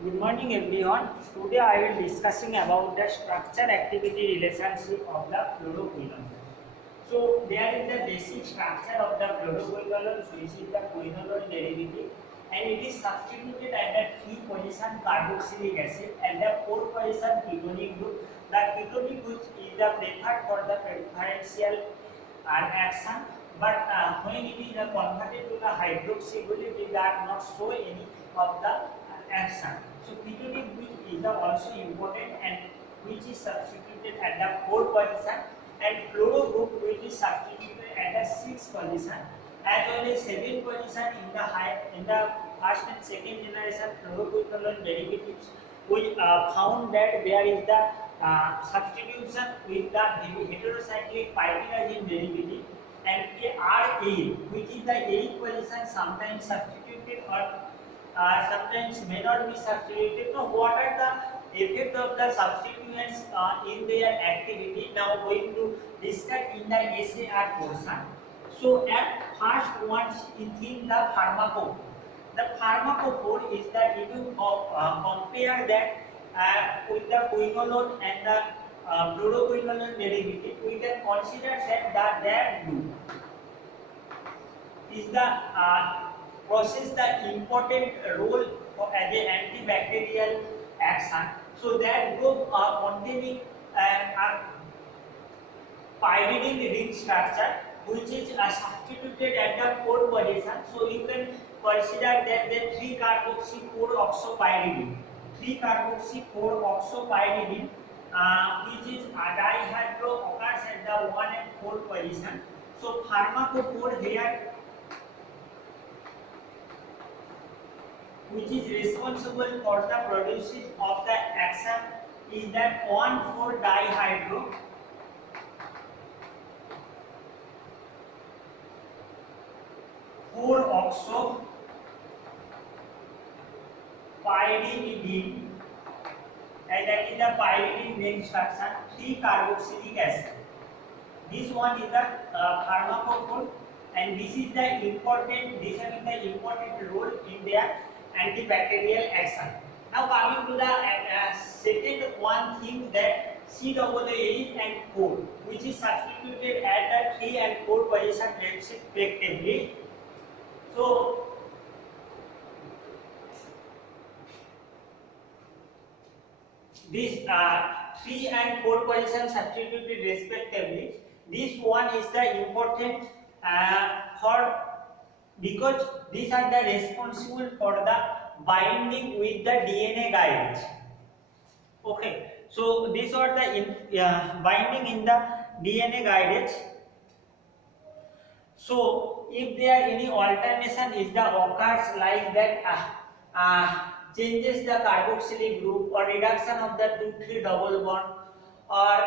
Good morning everyone. Today I will discussing about the structure activity relationship of the fluoroquinolone. So there is the basic structure of the fluoroquinolone, which is the quinolone derivative, and it is substituted at the 3 position carboxylic acid and the 4 position ketonic group. The ketonic group is the preferred for the preferential action, but when it is converted to the hydroxy group, it does not show any of the action. So ketonic group is also important and which is substituted at the 4th position, and fluoro group which is substituted at the 6th position, as well as 7th position in the first and second generation fluoroquinolone derivatives. We found that there is the substitution with the heterocyclic pyridine derivative, and RA, which is the 8th position, sometimes substituted or sometimes may not be substituted. So what are the effect of the substituents in their activity? Now going to discuss in the SAR portion. So at first one is in the pharmacophore. The pharmacophore is that if you compare that with the quinolone and the fluoroquinolone derivative, we can consider that their group is the process the important role as an antibacterial action. So that group containing pyridine ring structure, which is substituted at the 4th position. So you can consider that the 3-carboxy 4-oxopyridine, 3-carboxy 4-oxopyridine, which is dihydro occurs at the 1 and 4th position. So pharmacophore here, which is responsible for the production of the action, is that 1,4-dihydro oxo pyridine, and that is the pyridine ring structure, 3-carboxylic acid. This one is the pharmacophore, and this is the important, this having the important role in their antibacterial action. Now coming to the second one thing, that CAA and 4, which is substituted at the 3 and 4 position respectively. So this 3 and 4 position substituted respectively. This one is the important for, because these are the responsible for the binding with the DNA guides. Okay, so these are the binding in the DNA guides. So if there any alternation is the occurs like that, changes the carboxylic group or reduction of the 2,3 double bond, or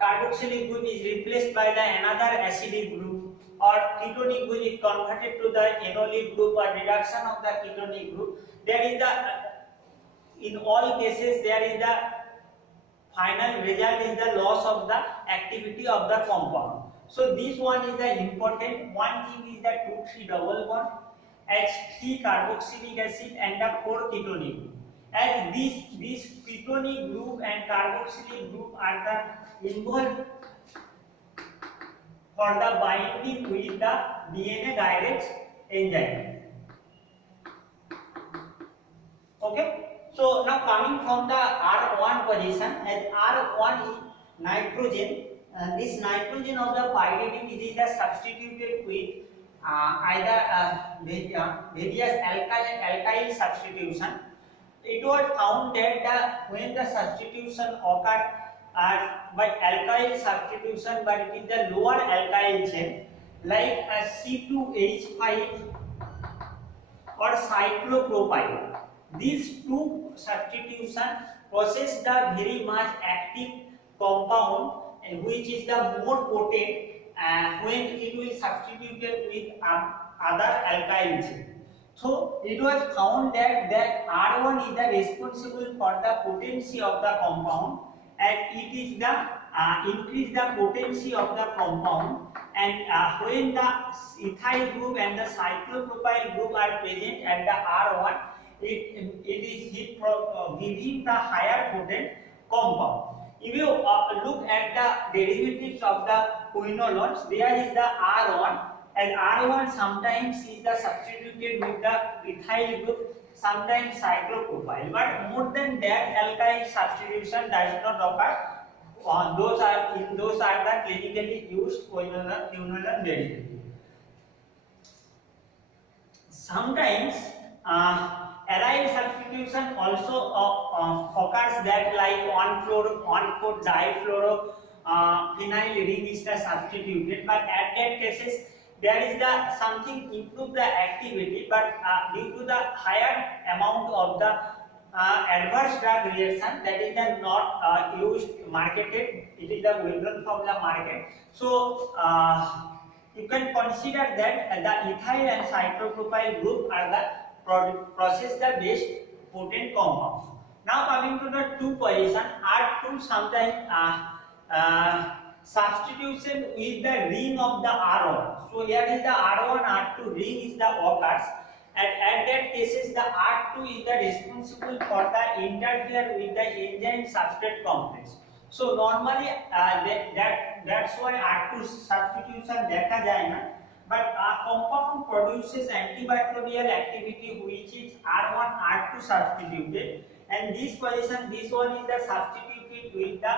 carboxylic group is replaced by the another acidic group, or ketonic group is converted to the enolic group, or reduction of the ketonic group, there is the, in all cases there is the final result is the loss of the activity of the compound. So this one is the important one thing, is the 2,3 double bond, H3 carboxylic acid and the 4 ketonic group. As this ketonic group and carboxylic group are the involved for the binding with the DNA guided enzyme. Okay. So now coming from the R1 position, as R1 is nitrogen, this nitrogen of the pyridine is substituted with either various alkyl substitution. It was found that when the substitution occurred by alkyl substitution, but it is the lower alkyl chain like C2H5 or cyclopropyl. These two substitution process the very much active compound, which is the more potent when it will substituted with other alkyl chain. So it was found that R1 is the responsible for the potency of the compound, and it is the increase the potency of the compound, and when the ethyl group and the cyclopropyl group are present at the R1, it is giving the higher potent compound. If you look at the derivatives of the quinolones, there is the R1, and R1 sometimes is the substituted with the ethyl group, sometimes cyclopropyl, but more than that alkyl substitution does not occur. Those are the clinically used quinolone derivatives. Sometimes aryl substitution also occurs, that like 1,4 difluoro phenyl ring is the substituted, but at that cases there is the something improve the activity, but due to the higher amount of the adverse drug reaction, that is the not used marketed, it is the withdrawn from the market. So you can consider that the ethyl and cyclopropyl group are the process the best potent compounds. Now coming to the 2 position, R2 sometimes substitution with the ring of the R1. So here is the R1 R2 ring is the occurs, and at that cases the R2 is the responsible for the interfere with the enzyme substrate complex. So normally that's why R2 substitution dekha jay na, but compound produces antimicrobial activity which is R1 R2 substituted, and this position, this one is the substituted with the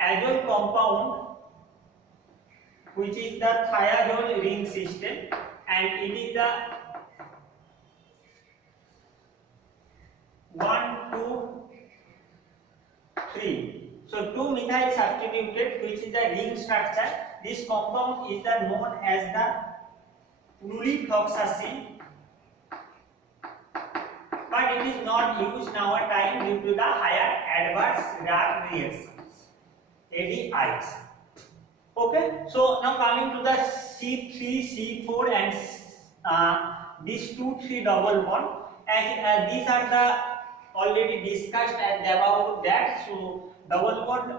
azole compound which is the thiazole ring system, and it is the 1, 2, 3. So 2-methyl substituted, which is the ring structure. This compound is the known as the flurifloxacin, but it is not used now a time due to the higher adverse drug reactions, ADIs. Okay, so now coming to the C3, C4 and this 2,3 double bond, and these are the already discussed about that. So double bond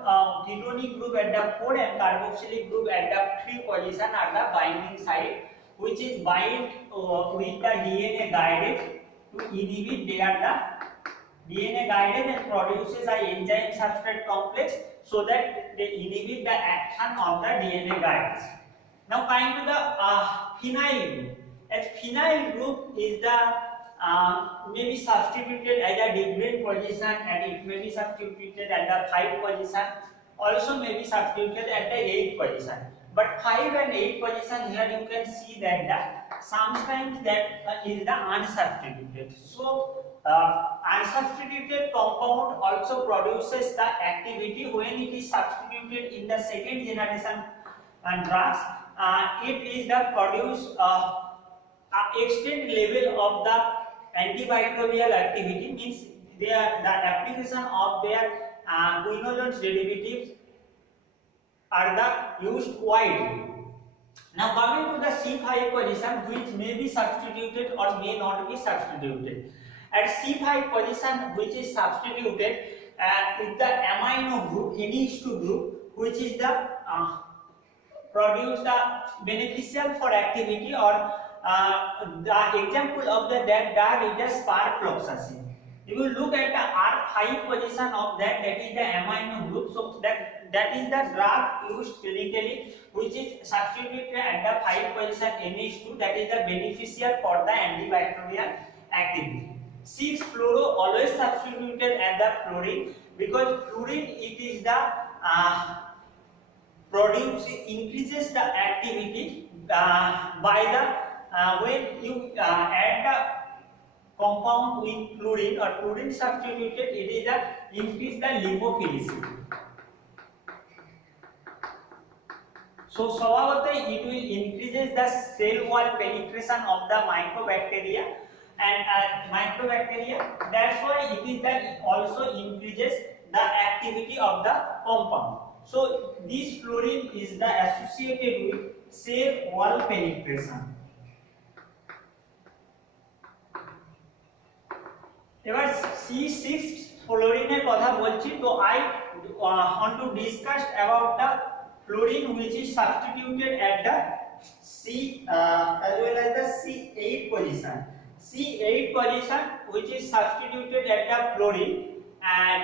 ketonic group at the 4 and carboxylic group at the 3 position are the binding site, which is bind with the DNA guided to inhibit. They are the DNA guided and produces a enzyme substrate complex, so that they inhibit the action of the DNA guides. Now coming to the phenyl group. As phenyl group is the may be substituted at the different position, and it may be substituted at the 5 position, also may be substituted at the 8 position. But 5 and 8 position, here you can see that sometimes that is the unsubstituted. So unsubstituted compound also produces the activity when it is substituted in the second generation drugs. It is the produce extent level of the antimicrobial activity, means the application of their quinolones derivatives are the used widely. Now coming to the C5 position, which may be substituted or may not be substituted. At C5 position, which is substituted with the amino group, NH2 group, which is the produce the beneficial for activity, or the example of that drug is the sparfloxacin. If you look at the R5 position of that is the amino group. So that is the drug used clinically, which is substituted at the 5 position NH2, that is the beneficial for the antibacterial activity. 6-fluoro always substituted at the fluorine, because fluorine it is the increases the activity by the when you add the compound with fluorine or fluorine substituted, it is the increase the lipophilicity. So swabhavata it will increases the cell wall penetration of the mycobacteria, and that's why it is that also increases the activity of the compound. So this fluorine is the associated with cell wall penetration. এবার C6 ফ্লোরিনের কথা বলছি, তো I want to discuss about the fluorine which is substituted at the C as well as the C8 position. C8 position which is substituted at the fluorine, and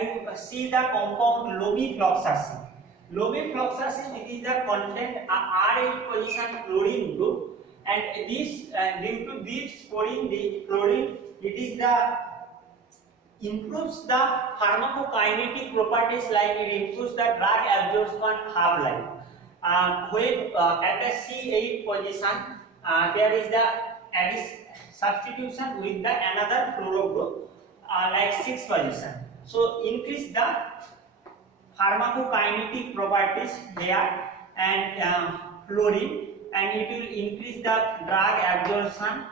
you see the compound lomifloxacin. Lomifloxacin, it is the content R8 position fluorine group, and this due to this fluorine it is the improves the pharmacokinetic properties, like it improves the drug absorption half-life. When at the C8 position there is the substitution with the another fluoro group like 6 position, so increase the pharmacokinetic properties there, and fluorine, and it will increase the drug absorption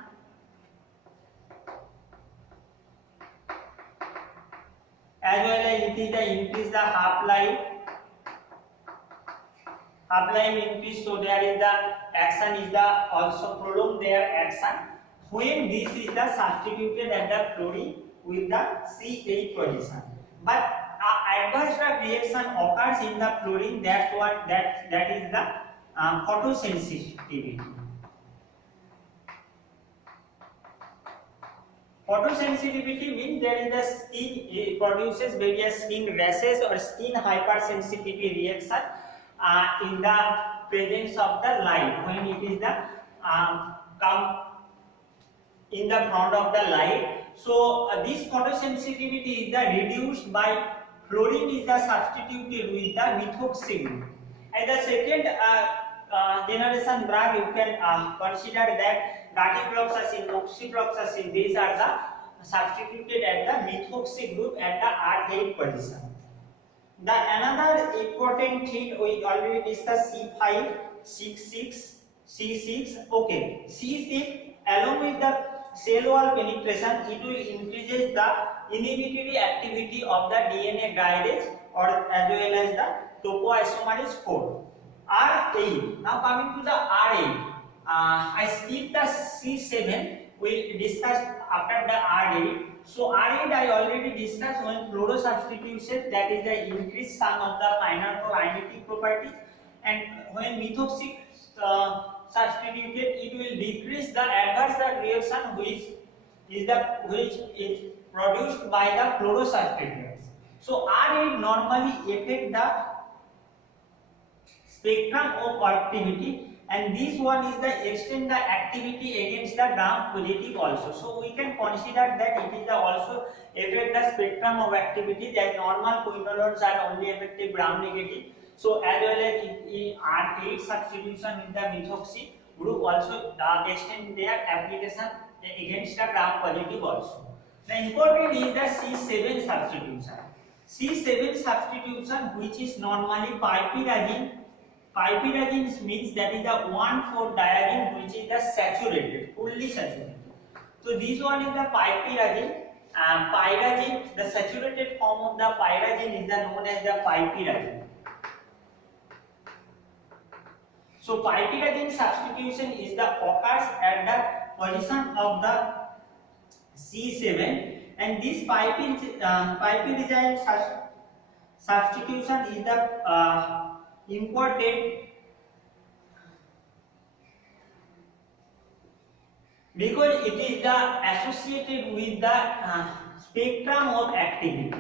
as well as it is the increase the half-life increase, so there is the action is the also prolong their action when this is the substituted at the fluorine with the C8 position. But adverse drug reaction occurs in the fluorine, that's what that is the photosensitivity. Photosensitivity means there is the skin, it produces various skin rashes or skin hypersensitivity reaction in the presence of the light, when it is the come in the front of the light. So this photosensitivity is the reduced by fluorine is the substituted with the methoxy. And the second generation drug you can consider that datifloxacin, moxifloxacin, these are the substituted at the methoxy group at the R8 position. The another important thing we already discussed, C5, C6, C6. Okay, C6 along with the cell wall penetration, it will increases the inhibitory activity of the DNA gyrase or as well as the topoisomerase 4. R8. Now coming to the R8. I skip the C7. We'll discuss after the R8. So R8 I already discussed when fluoro substitution, that is the increased sum of the pharmacokinetic properties, and when methoxy substituted, it will decrease the adverse drug reaction which is produced by the fluoro substituents. So R8 normally affect the spectrum of activity, and this one is the extend the activity against the gram positive also. So we can consider that it is the also affect the spectrum of activity, that normal quinolones are only effective gram negative. So as well as in R8 substitution with the methoxy group also extend their application against the gram positive also. The important is the C7 substitution. C7 substitution, which is normally piperazine. Piperazine means that is the 1,4 diazine, which is the saturated, fully saturated. So this one is the piperazine. Pyrazine, the saturated form of the pyrazine is known as the piperazine. So piperazine substitution is the occurs at the position of the C7, and this piperazine substitution is the important because it is the associated with the spectrum of activity.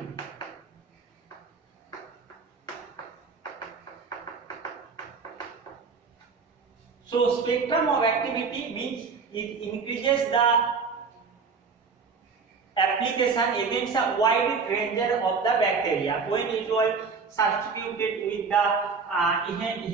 So spectrum of activity means it increases the application against a wide range of the bacteria. When it was substituted with the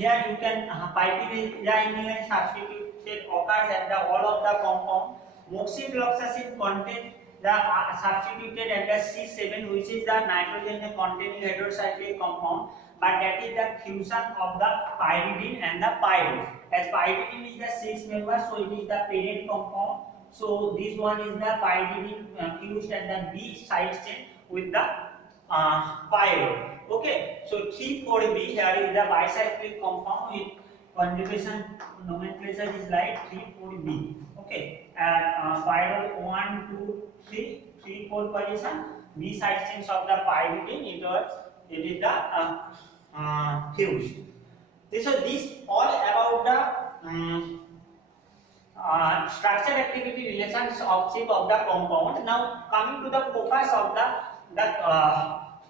here you can piperazine substituted occurs at the all of the compound. Moxifloxacin contains the substituted at the C7, which is the nitrogen containing heterocyclic compound, but that is the fusion of the pyridine and the pyrrole. As pyridine is the 6 member, so it is the parent compound. So this one is the pyridine fused at the B side chain with the pyrrole. Okay, so 3,4-B here is the bicyclic compound with conjugation nomenclature is like 3,4-B. Okay, and pyrrole 1, 2, 3, 3, 4 position. B side chains of the pyridine, it is the fused. So this all about the structure activity relationship of the compound. Now coming to the focus of the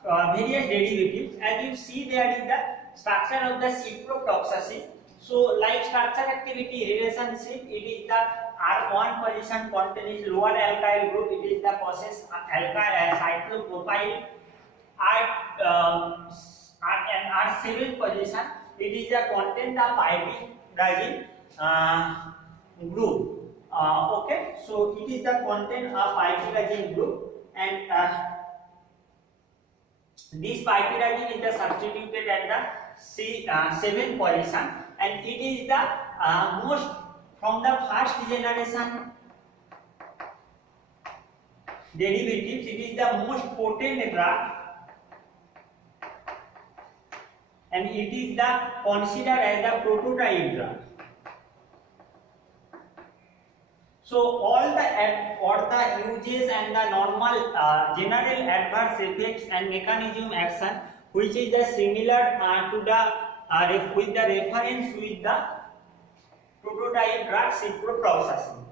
various derivatives, as you see there is the structure of the ciprofloxacin. So like structure activity relationship, it is the R1 position contains lower alkyl group, it is the process alkyl cyclopropyl. At R7 position, it is the content of pyridine group. Okay, so it is the content of pyridine group, and this pyridine is the substituted at the C7 position, and it is the most from the first generation derivatives. It is the most potent drug, and it is the considered as the prototype drug. So all the uses and the normal general adverse effects and mechanism action, which is the similar to the with the reference with the prototype drug ciprofloxacin.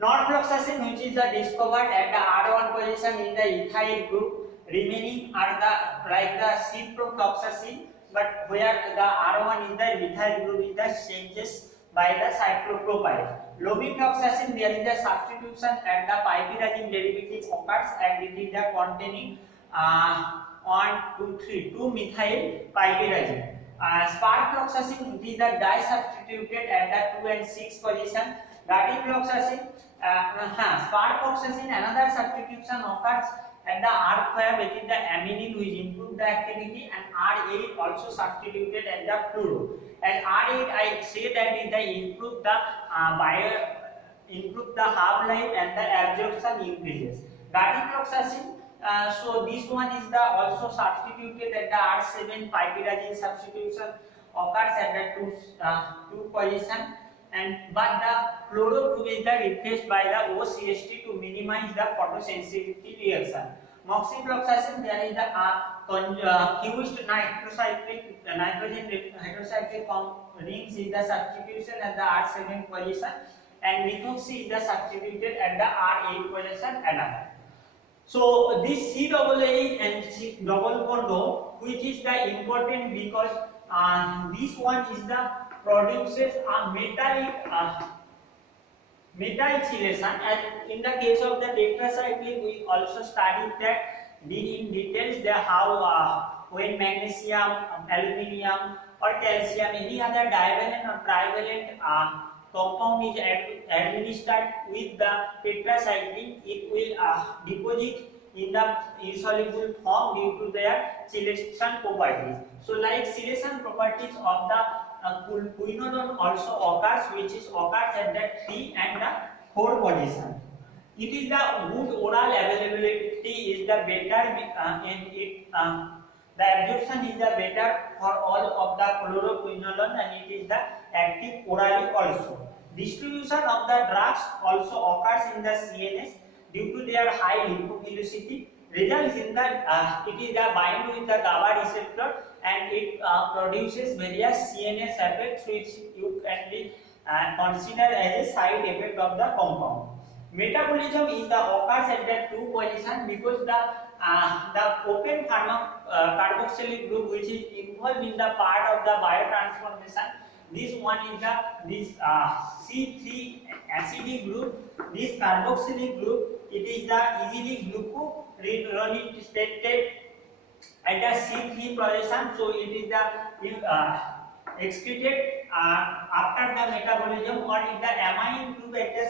Norfloxacin, which is the discovered at the R1 position in the ethyl group, remaining are the like the ciprofloxacin, but where the R1 is the methyl group is the changes by the cyclopropyl. Lomifloxacin, there is a substitution at the pyridine derivative occurs, and it is the containing 2-methyl pyridine. Sparfloxacin, which is the disubstituted at the 2 and 6 position. Gatifloxacin, sparfloxacin, another substitution occurs at the R5, which is the aminin, which improves the activity, and R8 also substituted at the fluoro. And R8, I say that is the improve the half life and the absorption increases. Gatifloxacin, so this one is the also substituted at the R7 pyridine substitution occurs at the 2 position, and but the fluoro group is the replaced by the OCH2 to minimize the photosensitivity reaction. Moxifloxacin, there is the fused nitrocyclic nitrogen hydrocyclic rings is the substitution at the R7 position, and methoxy is the substituted at the R8 position another. So this CAA and C double bond O, which is the important because this one is the produces a metallization, and in the case of the tetracyclic we also studied that in details the how when magnesium, aluminium or calcium, any other divalent or trivalent compound is administered with the tetracycline, it will deposit in the insoluble form due to their chelation properties. So like chelation properties of the quinolone also occurs, which is occurs at the 3 and the 4 position. It is the good oral availability is the better, and it the absorption is the better for all of the fluoroquinolone, and it is the active orally also. Distribution of the drugs also occurs in the CNS due to their high lipophilicity, results in the it is the bind with the GABA receptor, and it produces various CNS effects which you can be consider as a side effect of the compound. Metabolism is the occurs at the 2 position because the open carboxylic group which is involved in the part of the biotransformation. This one is this C3 acidic group. This carboxylic group, it is the easily glucuronidated at the C3 position. So it is the excreted after the metabolism, or in the amine group at the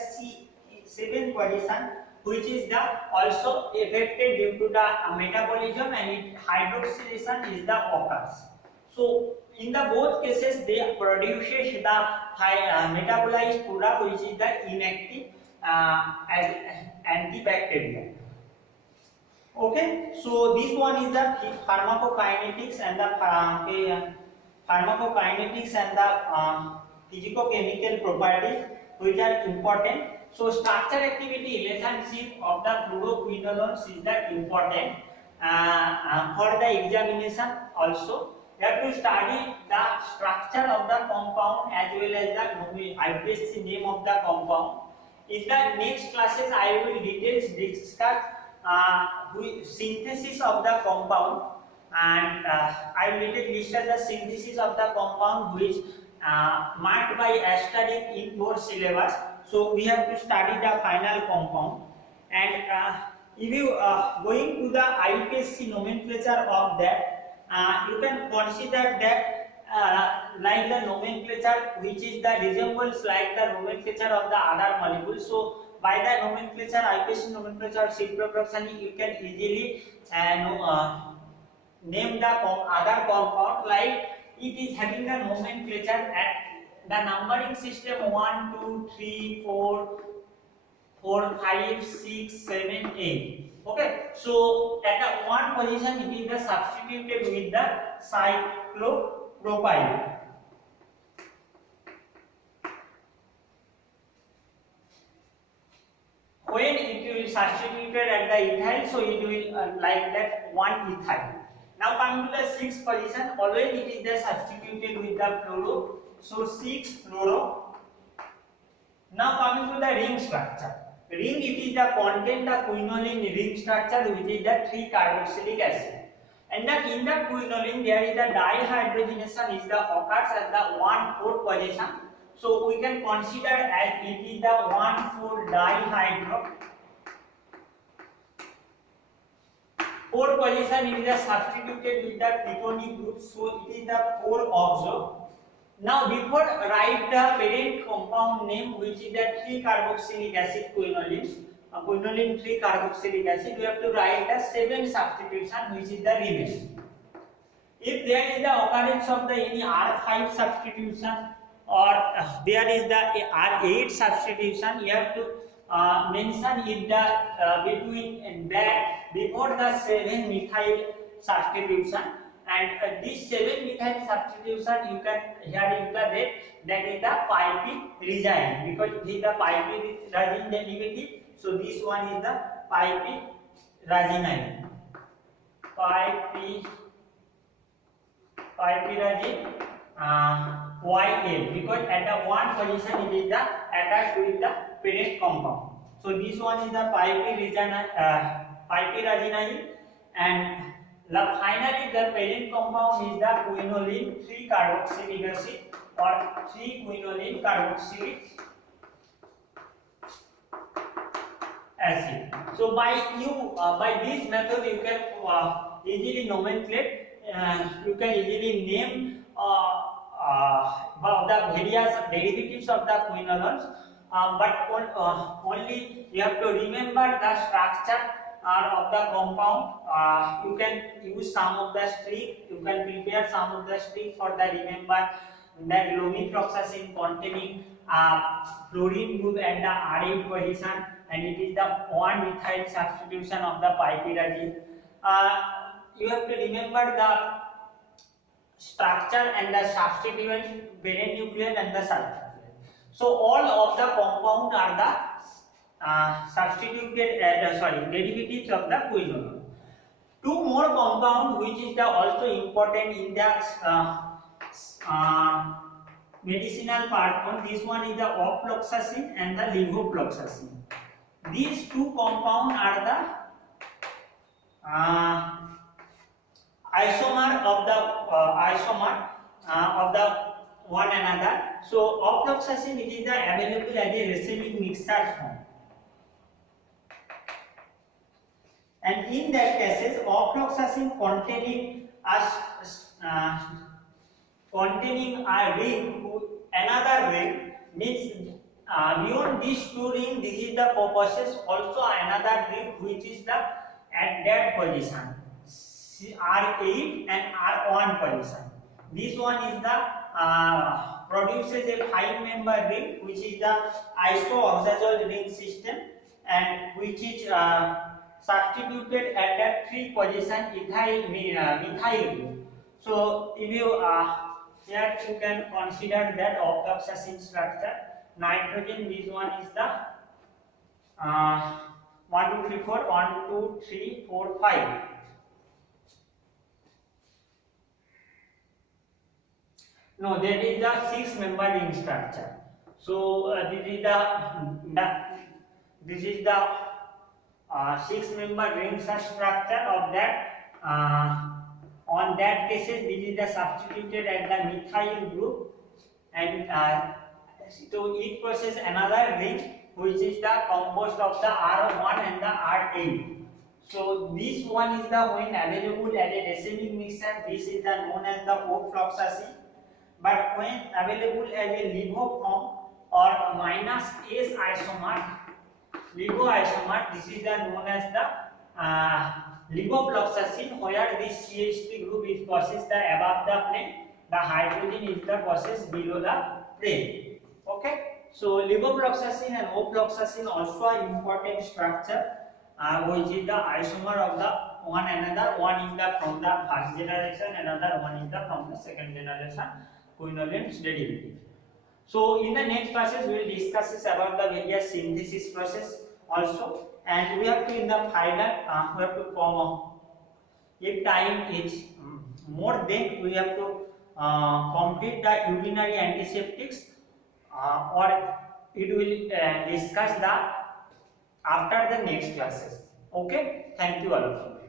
C7 position, which is the also affected due to the metabolism, and it hydroxylation is the occurs. So in the both cases they produces the metabolized product which is the inactive antibacterial. Okay, so this one is the pharmacokinetics and the physicochemical properties which are important. So structure activity relationship of the fluoroquinolones is that important for the examination also. You have to study the structure of the compound as well as the IPSC name of the compound. In the next classes, I will details discuss synthesis of the compound, and I will discuss the synthesis of the compound which marked by asterisk in your syllabus. So we have to study the final compound, and if you going to the IPSC nomenclature of that, you can consider that like the nomenclature which is the resembles like the nomenclature of the other molecules. So by the nomenclature, IPSC nomenclature of ciprofloxacin, you can easily name the other compound, like it is having the nomenclature at the numbering system 1, 2, 3, 4, 5, 6, 7, 8. Okay, so at the one position it is the substituted with the cyclopropyl. When it will substituted at the ethyl, so it will like that one ethyl. Now coming to the sixth position, always it is the substituted with the fluoro, so 6 fluoro. Now coming to the ring structure. Ring, it is the content the quinoline ring structure which is the 3-carboxylic acid. And that in the quinoline there is the dihydrogenation is the occurs at the 1,4 position. So we can consider as it is the 1,4 dihydro. 4 position it is the substituted with the ketonic group, so it is the 4-oxo. Now before write the parent compound name which is the 3-carboxylic acid quinoline, quinoline 3-carboxylic acid, we have to write the 7 substitution which is the remaining. If there is the occurrence of the any R5 substitution or there is the R8 substitution, you have to mention it the between that before the 7-methyl substitution. And this 7-methyl substitution you can here in the red, that is the piperidyne, because this is the piperidyne derivative. So this one is the piperidyne. Piperidyne YL, because at the one position it is the attached with the parent compound. So this one is the piperidyne, and finally the parent compound is the quinoline 3-carboxylic acid or 3-quinoline carboxylic acid. So by this method you can easily nomenclate, you can easily name the various derivatives of the quinones, but only you have to remember the structure of the compound. You can use some of the streak, you can prepare some of the streak for the remember that lomifloxacin containing fluorine group at the R8 position, and it is the 1-methyl substitution of the piperidyne. You have to remember the structure and the substituent parent nucleus and the substituent. So all of the compound are the substituted derivatives of the quinone. Two more compound which is the also important in the medicinal part. This one is the ofloxacin and the levofloxacin. These two compound are the isomer of the one another. So ofloxacin it is the available as a racemic mixture form. And in that cases, ofloxacin containing a ring, another ring, means beyond these two rings, this is the possesses also another ring which is the at that position, R8 and R1 position. This one is the produces a 5-member ring which is the isohexazole ring system, and which is substituted at that 3 position methyl group. So if you here you can consider that ofloxacin structure. Nitrogen, this one is the 1, 2, 3, 4, 1, 2, 3, 4, 5. No, that is the 6-member ring structure. So this is the 6-member ring structure of that. On that cases, this is the substituted at the methyl group, and so it possesses another ring which is the composed of the R1 and the R8. So this one is the when available as a racemic mixture, this is the known as the O-floxacin. But when available as a LIGO form or minus S isomer, LIGO isomer, this is the known as the levofloxacin, where this CH3 group is possessed the above the plane, the hydrogen is the possessed below the plane. Okay, so levofloxacin and O-floxacin also are important structure, which is the isomer of the one another. One is the from the first generation, another one is the from the second generation quinoline derivative. So in the next classes we will discuss about the various synthesis process also, and we have to in the final we have to if time is more, then we have to complete the urinary antiseptics, or it will discuss the after the next classes. Okay, thank you all of you.